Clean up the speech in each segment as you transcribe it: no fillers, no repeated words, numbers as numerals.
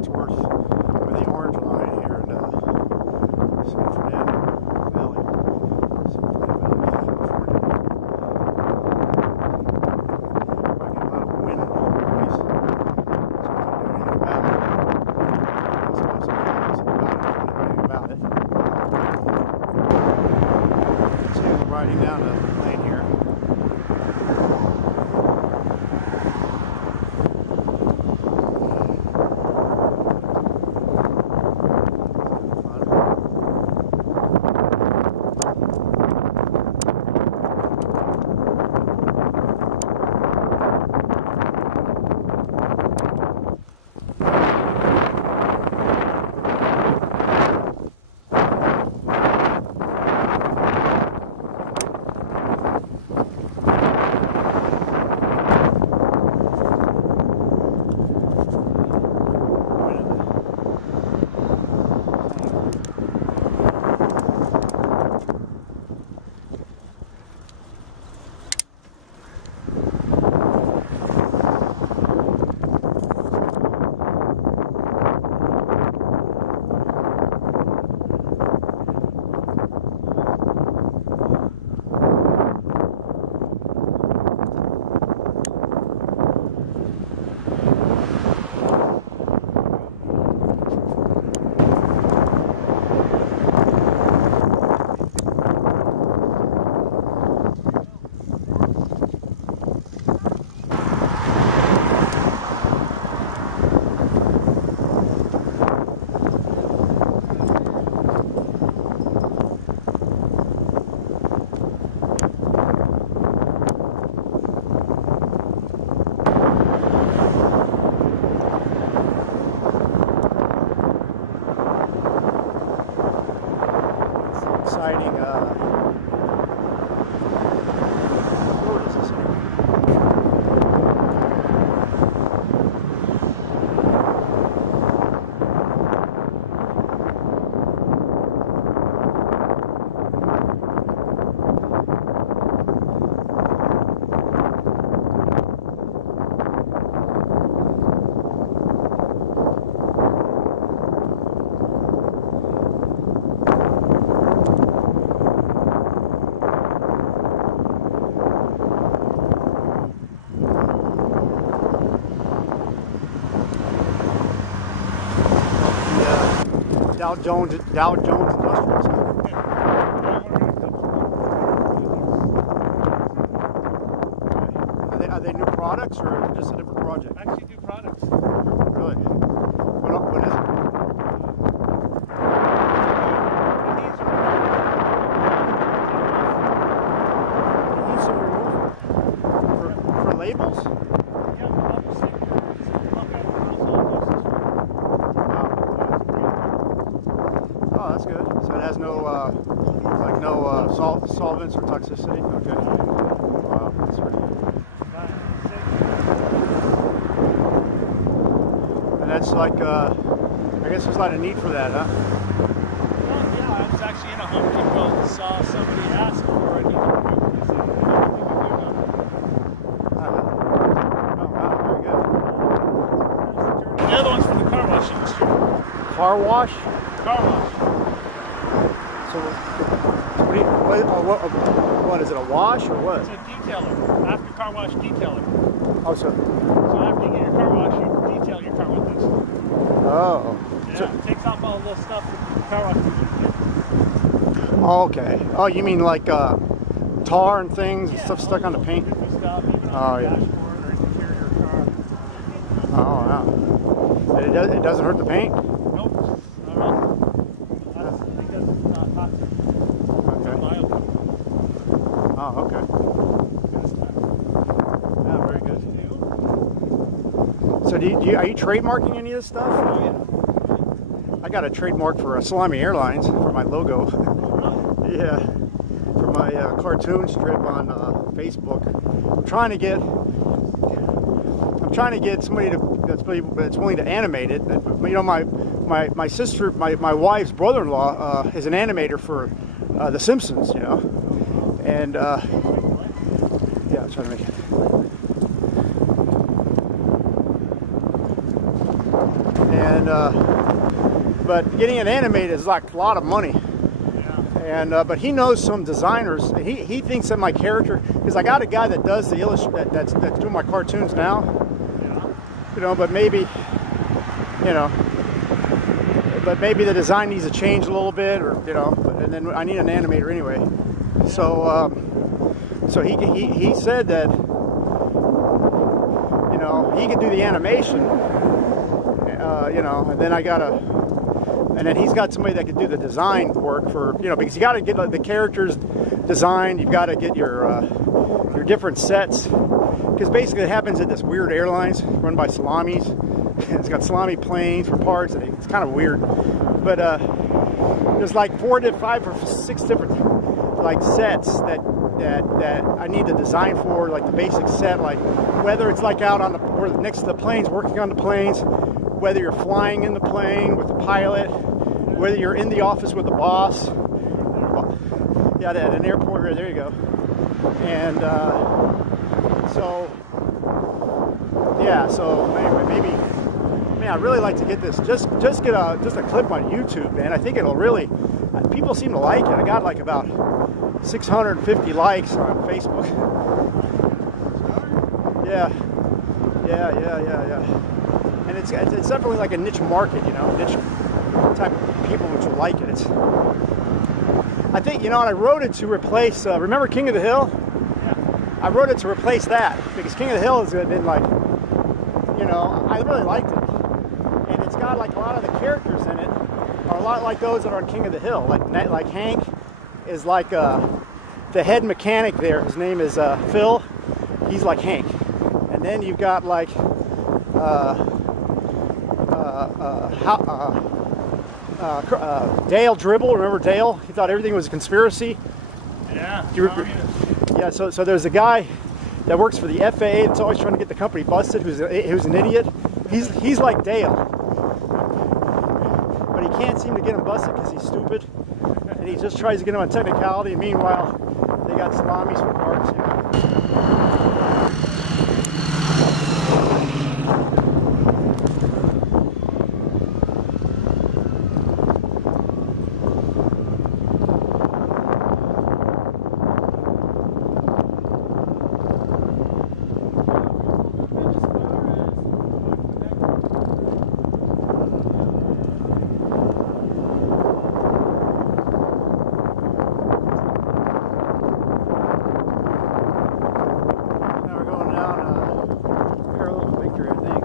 lots worse with the orange line here in San Fernando Valley. San Fernando Valley, California. Might get a lot of wind noise, so I can't do anything about it. I'm supposed to do anything about it. See, I'm riding down the lane here. Exciting, what is this here? Dow Jones Industrial Center. Are they new products or is it just a different project? Actually, new products. Really? What is it? Adhesive removal for labels? Yeah, Oh, that's good. So it has no solvents or toxicity. Okay. Wow, that's pretty good. And that's like, I guess there's a lot of need for that, huh? Well, yeah, I was actually in a Home Depot and saw somebody ask for it. Oh, wow, very good. The other one's from the car wash industry. Car wash? Car wash. So, what is it, a wash or what? It's a detailer. After car wash detailer. Oh, so after you get your car wash, you detail your car with this. Oh. Yeah, So, it takes off all the stuff that the car wash usually oh, okay. Oh, you mean like tar and things and stuff stuck on the paint? different stuff, even Oh, on the yeah. dashboard or interior car. Oh, wow. It doesn't hurt the paint? Nope. Not at all. That's because it's not toxic. Okay. It's mild. Oh, okay. Yeah, very good. So are you trademarking any of this stuff? Oh, yeah. I got a trademark for Salami Airlines for my logo. Yeah, for my cartoon strip on Facebook. I'm trying to get somebody that's willing to animate it. You know, my sister, my wife's brother-in-law is an animator for The Simpsons. You know, and yeah, I'm trying to make it. And and but getting it animated is like a lot of money. And but he knows some designers. He thinks that my character, because I got a guy that does the that's doing my cartoons now. You know, but maybe, you know, but maybe the design needs to change a little bit, or you know. And then I need an animator anyway. So so he said that, you know, he could do the animation. You know, and then and then he's got somebody that could do the design work for, you know, because you got to get the characters designed. You've got to get your different sets, because basically it happens at this weird airlines run by Salamis. It's got salami planes for parts, and it's kind of weird. But there's like 4 to 5 or 6 different like sets that I need to design for, like the basic set, like whether it's like out on or next to the planes, working on the planes, whether you're flying in the plane with the pilot, whether you're in the office with the boss. Yeah, at an airport, right there you go. And so, yeah, so anyway, maybe, man, I'd really like to get this, just get a clip on YouTube, man. I think it'll really, people seem to like it. I got like about 650 likes on Facebook. Yeah. And it's definitely like a niche market, you know, niche type of people which will like it. I think, you know, and I wrote it to replace, remember King of the Hill? Yeah. I wrote it to replace that, because King of the Hill has been like, you know, I really liked it. And it's got like a lot of the characters in it are a lot like those that are on King of the Hill. Like Hank is like the head mechanic there. His name is Phil. He's like Hank. And then you've got like Dale Dribble. Remember Dale? He thought everything was a conspiracy. Yeah. Yeah. So there's a guy that works for the FAA that's always trying to get the company busted. Who's an idiot. He's like Dale, but he can't seem to get him busted because he's stupid, and he just tries to get him on technicality. And meanwhile, they got salamis for parts. You know. Now we're going down Parallel Victory, I think.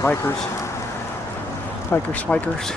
bikers. Bikers.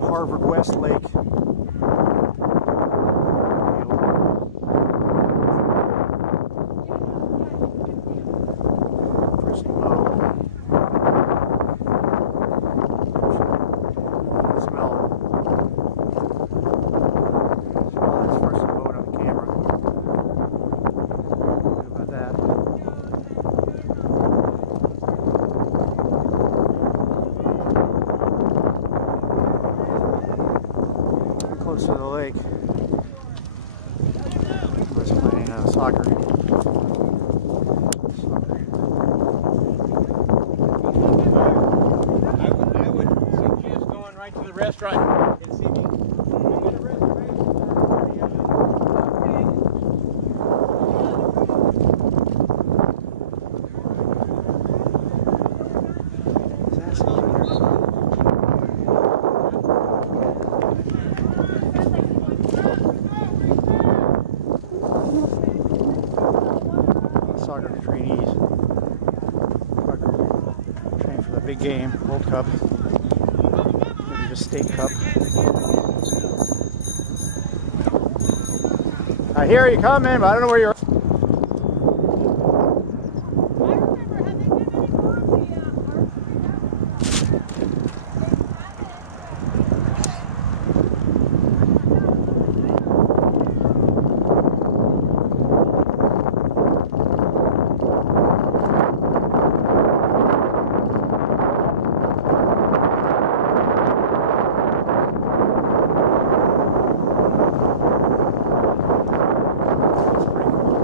Harvard West Lake. Pretty low. Smell this first boat on camera. Good about that. Close to the lake. I was playing soccer. I would suggest going right to the restaurant and see if you can get a reservation for a party of it. Soccer trainees. Soccer train for the big game, World Cup. Maybe just State Cup. I hear you coming, but I don't know where you're. Pretty cool.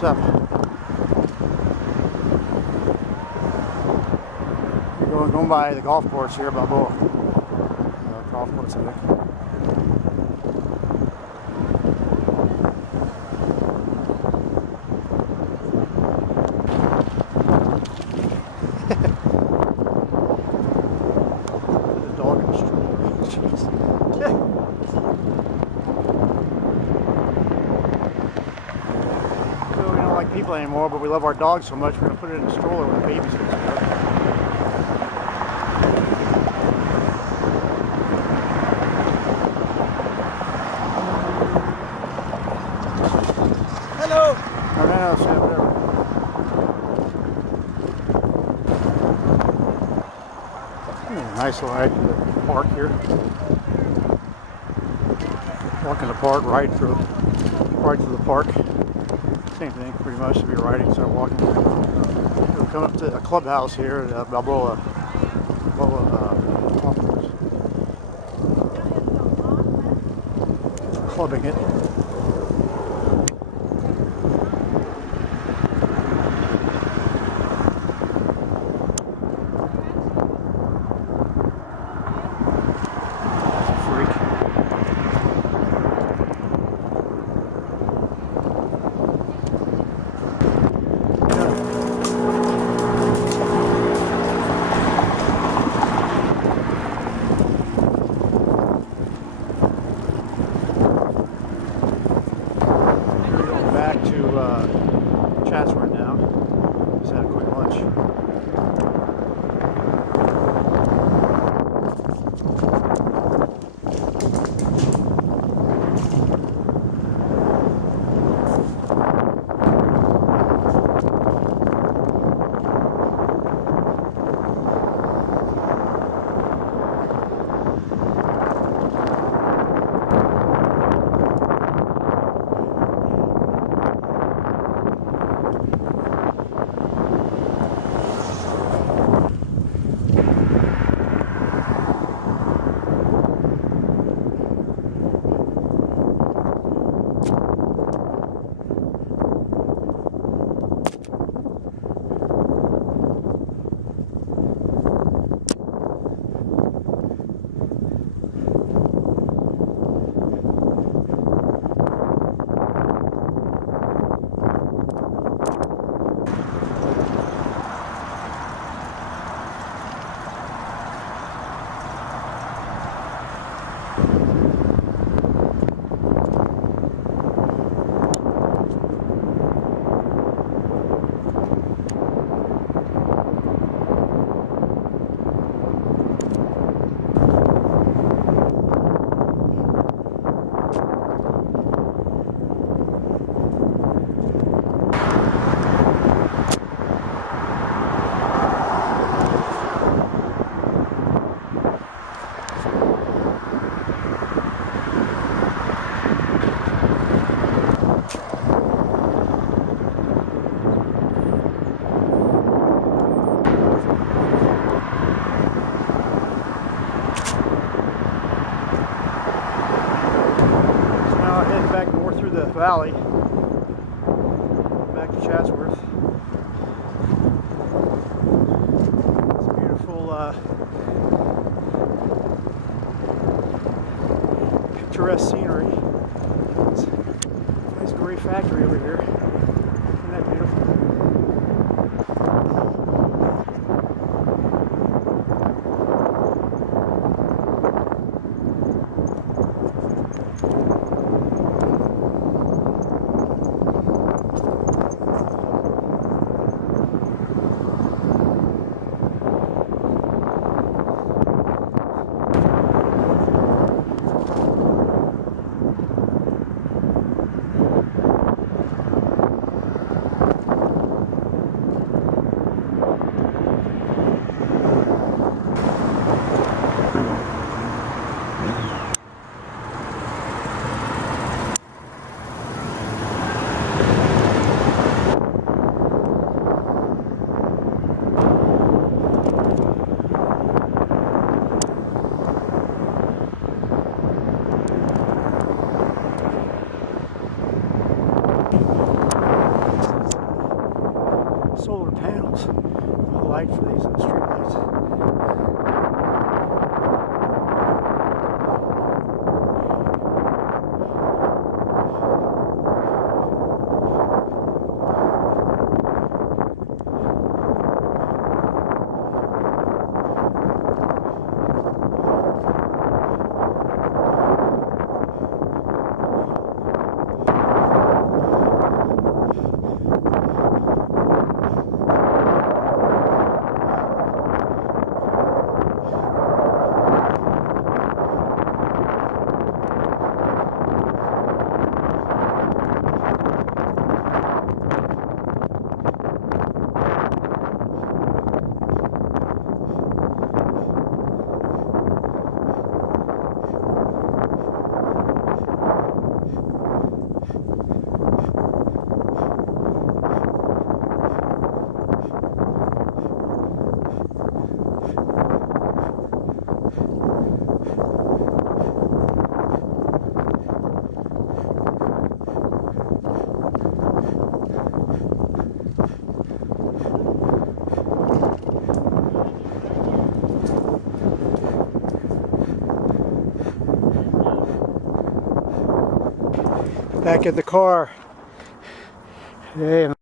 What's up? Going by the golf course here, Balboa. Golf course, I think. The dog in the stroller. Jeez. So we don't like people anymore, but we love our dogs so much, we're going to put it in a stroller with a baby sits in it. Hello. Nice ride to the park here. Walking the park, ride through the park. Same thing, pretty much. If you're riding instead of walking. We'll come up to a clubhouse here at Balboa golf course. Clubbing it. Chatsworth now. Just had a quick lunch. Back north through the valley, back to Chatsworth. It's a beautiful, picturesque scenery. It's a nice gray factory over here. Isn't that beautiful? Back in the car. Yeah.